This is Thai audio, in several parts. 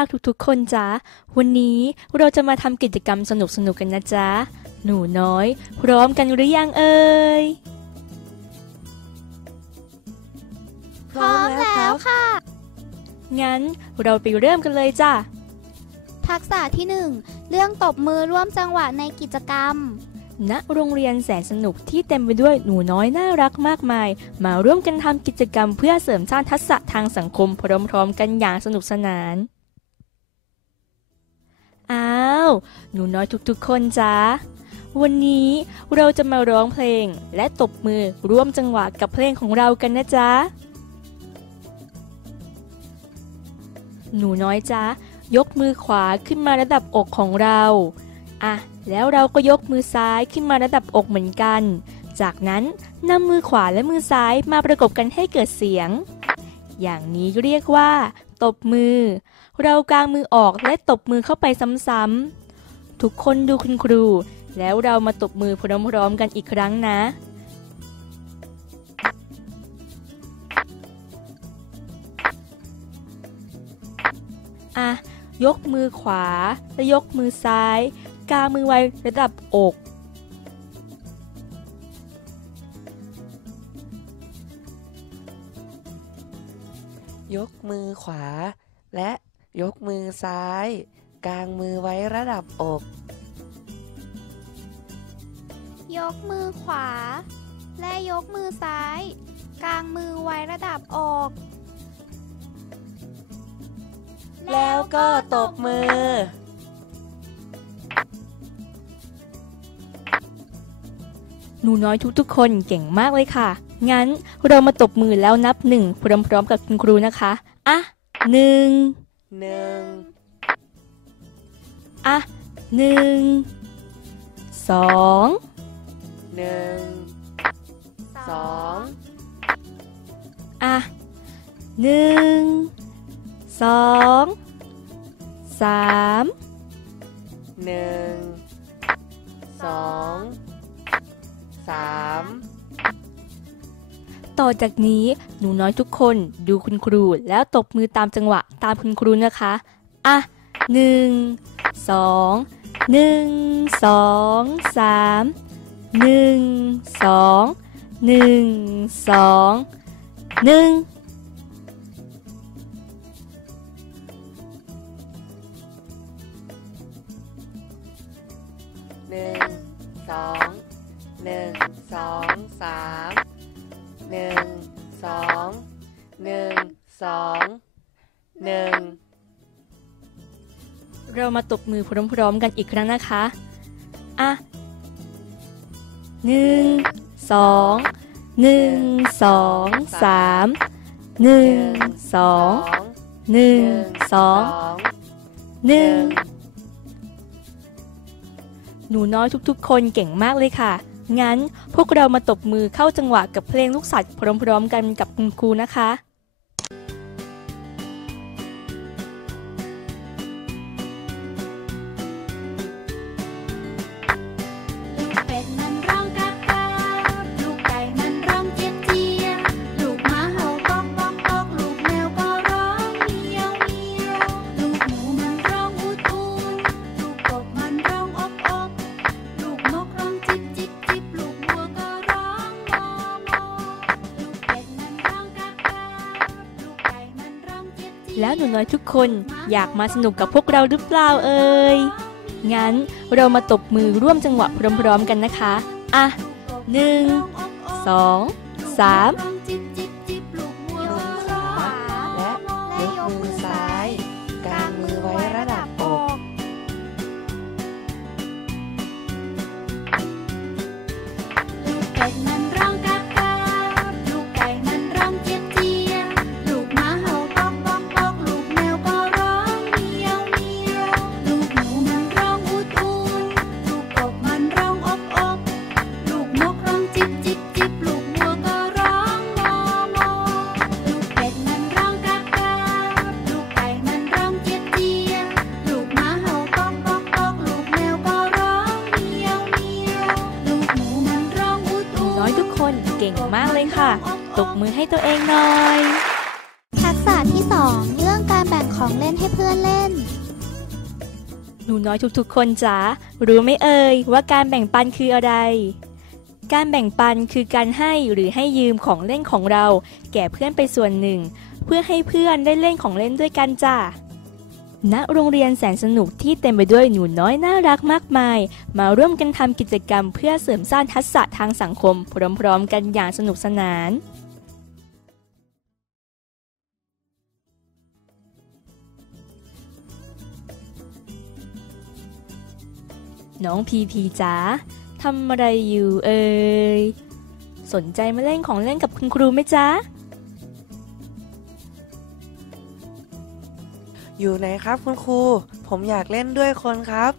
อยที่น่ารักทุกๆ คนจ้าวันนี้เราจะมาทำกิจกรรมสนุกๆกันนะจ๊ะ หนูน้อย พร้อมกันหรือยังเอ่ย พร้อมแล้วค่ะ งั้นเราไปเริ่มกันเลยจ้ะ ทักษะที่หนึ่งเรื่องตบมือร่วมจังหวะในกิจกรรม ณ โรงเรียนแสนสนุกที่เต็มไปด้วยหนูน้อยน่ารักมากมาย มาร่วมกันทำกิจกรรมเพื่อเสริมสร้างทักษะทางสังคมพร้อมๆกันอย่างสนุกสนานอ้าว หนูน้อยทุกๆ คนจ้าวันนี้เราจะมาร้องเพลงและตบมือร่วมจังหวะกับเพลงของเรากันนะจ๊ะ หนูน้อยจ้ายกมือขวาขึ้นมาระดับอกของเราอะแล้วเราก็ยกมือซ้ายขึ้นมาระดับอกเหมือนกัน จากนั้นนำมือขวาและมือซ้ายมาประกบกันให้เกิดเสียง อย่างนี้เรียกว่า ตบมือ เรากางมือออกและตบมือเข้าไปซ้ำๆ ทุกคนดูคุณครู แล้วเรามาตบมือพร้อมๆกันอีกครั้งนะ อะ ยกมือขวา และยกมือซ้าย กางมือไว้ระดับอก ยกมือขวา และยกมือซ้าย กางมือไว้ระดับอก ยกมือขวา และยกมือซ้าย กางมือไว้ระดับอก แล้วก็ตบมือ หนูน้อยทุกๆคนเก่งมากเลยค่ะ งั้นเรามาตบมือแล้วนับหนึ่งพร้อมๆกับคุณครูนะคะ อะหนึ่งหนึ่งอะหนึ่งสองหนึ่งสองอะหนึ่งสองสามหนึ่งสอง สามต่อจากนี้หนูน้อยทุกคนดูคุณครูแล้วตบมือตามจังหวะตามคุณครูนะคะ อะหนึ่งสองหนึ่งสองสามหนึ่งสองหนึ่งสองหนึ่งหนึ่งสองหนึ่ง สองสามหนึ่งสองหนึ่งสองหนึ่งเรามาตบมือพร้อมๆกันอีกครั้งนะคะ อะหนึ่งสองหนึ่งสองสามหนึ่งสองหนึ่งสองหนึ่งหนูน้อยทุกๆ คนเก่งมากเลยค่ะ งั้นพวกเรามาตบมือเข้าจังหวะกับเพลงลูกสัตว์พร้อมๆกันกับคุณครูนะคะ แล้วหนูน้อยทุกคนอยากมาสนุกกับพวกเราหรือเปล่าเอ่ย งั้นเรามาตบมือร่วมจังหวะพร้อมๆกันนะคะ อะหนึ่งสองสามยกขาและยกมือซ้ายกางมือไว้ น้อยทุกๆ คนจ๋ารู้ไหมเอ่ยว่าการแบ่งปันคืออะไร การแบ่งปันคือการให้หรือให้ยืมของเล่นของเรา แก่เพื่อนไปส่วนหนึ่ง เพื่อให้เพื่อนได้เล่นของเล่นด้วยกันจ้าณโรงเรียนแสนสนุกที่เต็มไปด้วยหนูน้อยน่ารักมากมาย มาร่วมกันทำกิจกรรมเพื่อเสริมสร้างทักษะทางสังคมพร้อมๆ กันอย่างสนุกสนาน น้องพีพีจ๋าทำอะไรอยู่เอ่ย สนใจมาเล่นของเล่นกับคุณครูไหมจ๊ะ อยู่ไหนครับคุณครู ผมอยากเล่นด้วยคนครับ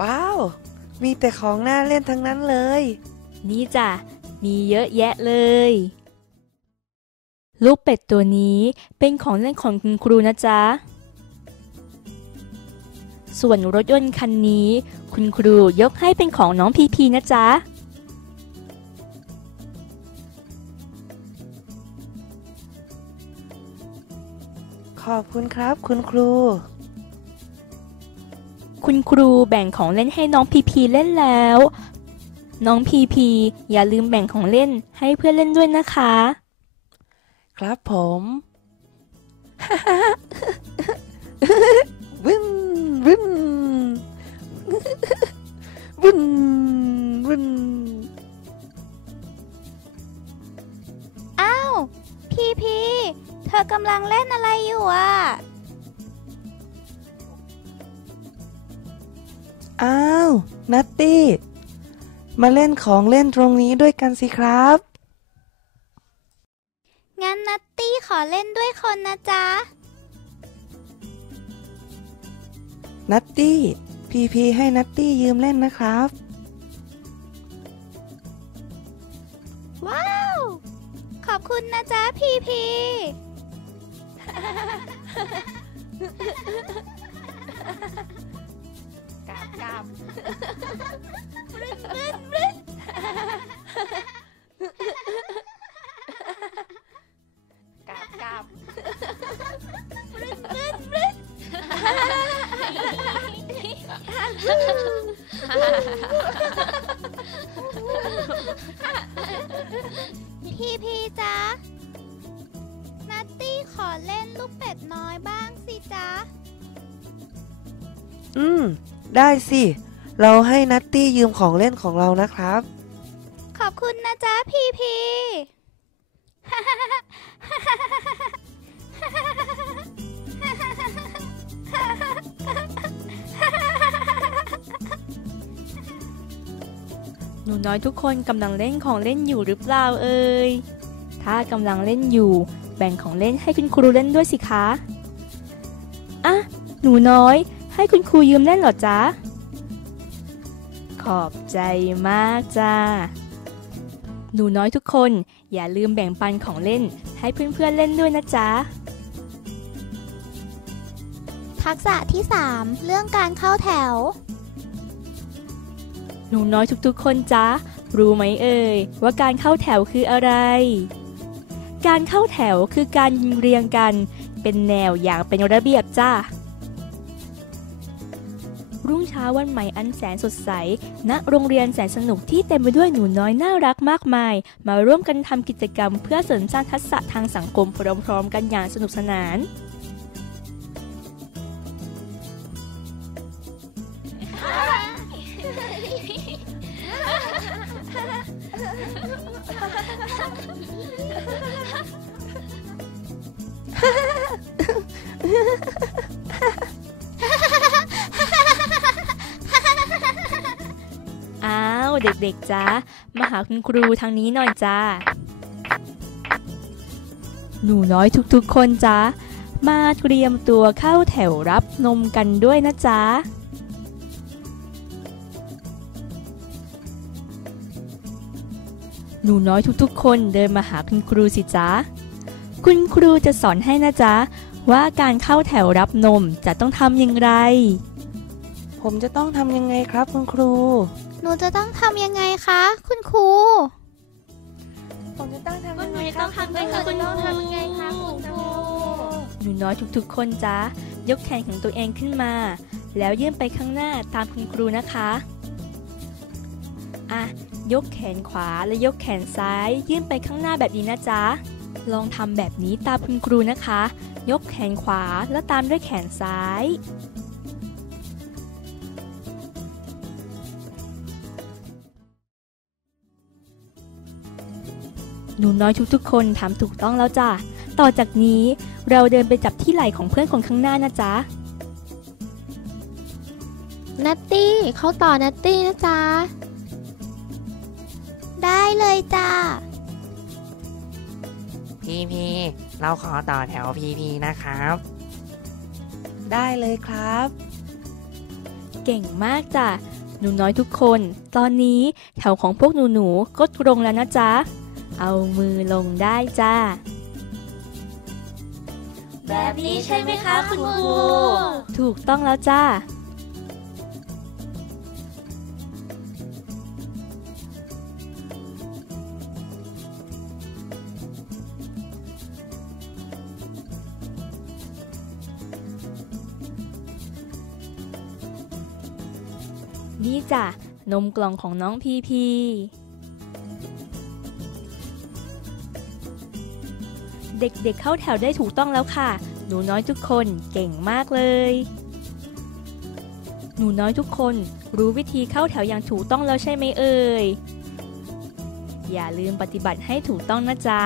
ว้าว มีแต่ของน่าเล่นทั้งนั้นเลย นี่จ้ะ มีเยอะแยะเลย ลูกเป็ดตัวนี้เป็นของเล่นของคุณครูนะจ๊ะ ส่วนรถยนต์คันนี้ คุณครูยกให้เป็นของน้องพีพีนะจ๊ะขอบคุณครับ คุณครู คุณครูแบ่งของเล่นให้น้องพีพีเล่นแล้ว น้องพีพีอย่าลืมแบ่งของเล่นให้เพื่อนเล่นด้วยนะคะ ครับผมวิน วินวินวินอ้าว พีพีเธอกำลังเล่นอะไรอยู่อะ อ้าว นัตตี้ มาเล่นของเล่นตรงนี้ด้วยกันสิครับ งั้นนัตตี้ขอเล่นด้วยคนนะจ๊ะ นัตตี้พีพีให้นัตตี้ยืมเล่นนะครับ ว้าว ขอบคุณนะจ๊ะพีพีกาบกาบกาบกาบ พีพีจ๊ะ นัตตี้ขอเล่นลูกเป็ดน้อยบ้างสิจ๊ะ อืม ได้สิ เราให้นัตตี้ยืมของเล่นของเรานะครับ ขอบคุณนะจ๊ะ พีพี หนูน้อยทุกคนกำลังเล่นของเล่นอยู่หรือเปล่าเอ่ย ถ้ากำลังเล่นอยู่ แบ่งของเล่นให้คุณครูเล่นด้วยสิคะ อะ หนูน้อย ให้คุณครูยืมเล่นเหรอจ๊ะ ขอบใจมากจ้า หนูน้อยทุกคนอย่าลืมแบ่งปันของเล่นให้เพื่อนๆเล่นด้วยนะจ๊ะ ทักษะที่ 3 เรื่องการเข้าแถว หนูน้อยทุกๆ คนจ๊ะ รู้ไหมเอ่ย ว่าการเข้าแถวคืออะไร การเข้าแถวคือการยืนเรียงกัน เป็นแนวอย่างเป็นระเบียบจ้ารุ่งเช้าวันใหม่อันแสนสดใส ณ โรงเรียนแสนสนุกที่เต็มไปด้วยหนูน้อยน่ารักมากมาย มาร่วมกันทำกิจกรรมเพื่อเสริมสร้างทักษะทางสังคมพร้อมๆกันอย่างสนุกสนาน อ้าวเด็กๆจ้ามาหาคุณครูทางนี้หน่อยจ้า หนูน้อยทุกๆคนจ้ามาเตรียมตัวเข้าแถวรับนมกันด้วยนะจ๊ะ หนูน้อยทุกๆ คนเดินมาหาคุณครูสิจ๊ะ คุณครูจะสอนให้นะจ๊ะ ว่าการเข้าแถวรับนมจะต้องทำอย่างไร ผมจะต้องทำยังไงครับคุณครู หนูจะต้องทำยังไงคะ คุณครู ผมจะต้องทำยังไงต้องทำยังไงคะคุณครูต้องทำยังไงครับคุณครูหนูนูน้อยทุกๆ คนจ้ายกแขนของตัวเองขึ้นมา แล้วยื่นไปข้างหน้าตามคุณครูนะคะ อะ ยกแขนขวาและยกแขนซ้าย ยื่นไปข้างหน้าแบบนี้นะจ๊ะ ลองทำแบบนี้ตามคุณครูนะคะ ยกแขนขวาแล้วตามด้วยแขนซ้ายหนูน้อยทุกๆคนทำถูกต้องแล้วจ้ะ ต่อจากนี้เราเดินไปจับที่ไหล่ของเพื่อนคนข้างหน้านะจ๊ะ นัตตี้ เขาต่อนัตตี้นะจ๊ะ ได้เลยจ้า พีพีเราขอต่อแถวพีพีนะครับ ได้เลยครับ เก่งมากจ้ะหนูน้อยทุกคน ตอนนี้แถวของพวกหนูหนูๆก็ตรงแล้วนะจ๊ะ เอามือลงได้จ้า แบบนี้ใช่ไหมคะคุณครู ถูกต้องแล้วจ้า นี่จ้ะ นมกล่องของน้องพีพีเด็กๆเข้าแถวได้ถูกต้องแล้วค่ะ หนูน้อยทุกคนเก่งมากเลย หนูน้อยทุกคนรู้วิธีเข้าแถวอย่างถูกต้องแล้วใช่ไหมเอ่ย อย่าลืมปฏิบัติให้ถูกต้องนะจ๊ะ